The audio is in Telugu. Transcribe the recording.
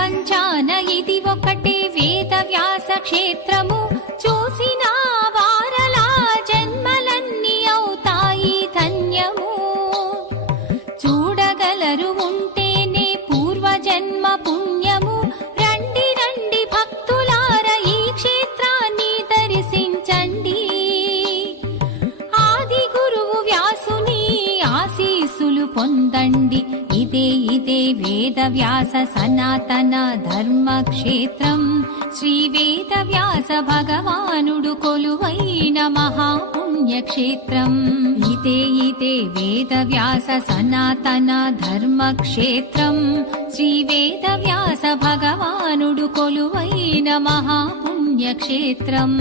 ప్రపంచాన ఇది ఒకటే వేదవ్యాస క్షేత్రము. చూసిన వారలా జన్మలన్నీ అవుతాయి ధన్యము. చూడగలరు ఉంటేనే పూర్వజన్మ పుణ్యము. రండి రండి భక్తులార ఈ క్షేత్రాన్ని దర్శించండి. ఆది గురువు వ్యాసుని ఆశీస్సులు పొందండి. ఇదే ఇదే వేదవ్యాస సనాతన ధర్మక్షేత్రం. శ్రీ వేదవ్యాస భగవానుడు కొలువైన మహాపుణ్యక్షేత్రం. ఇదే ఇదే వేదవ్యాస సనాతన ధర్మక్షేత్రం. శ్రీ వేదవ్యాస భగవానుడు కొలువైన మహాపుణ్యక్షేత్రం.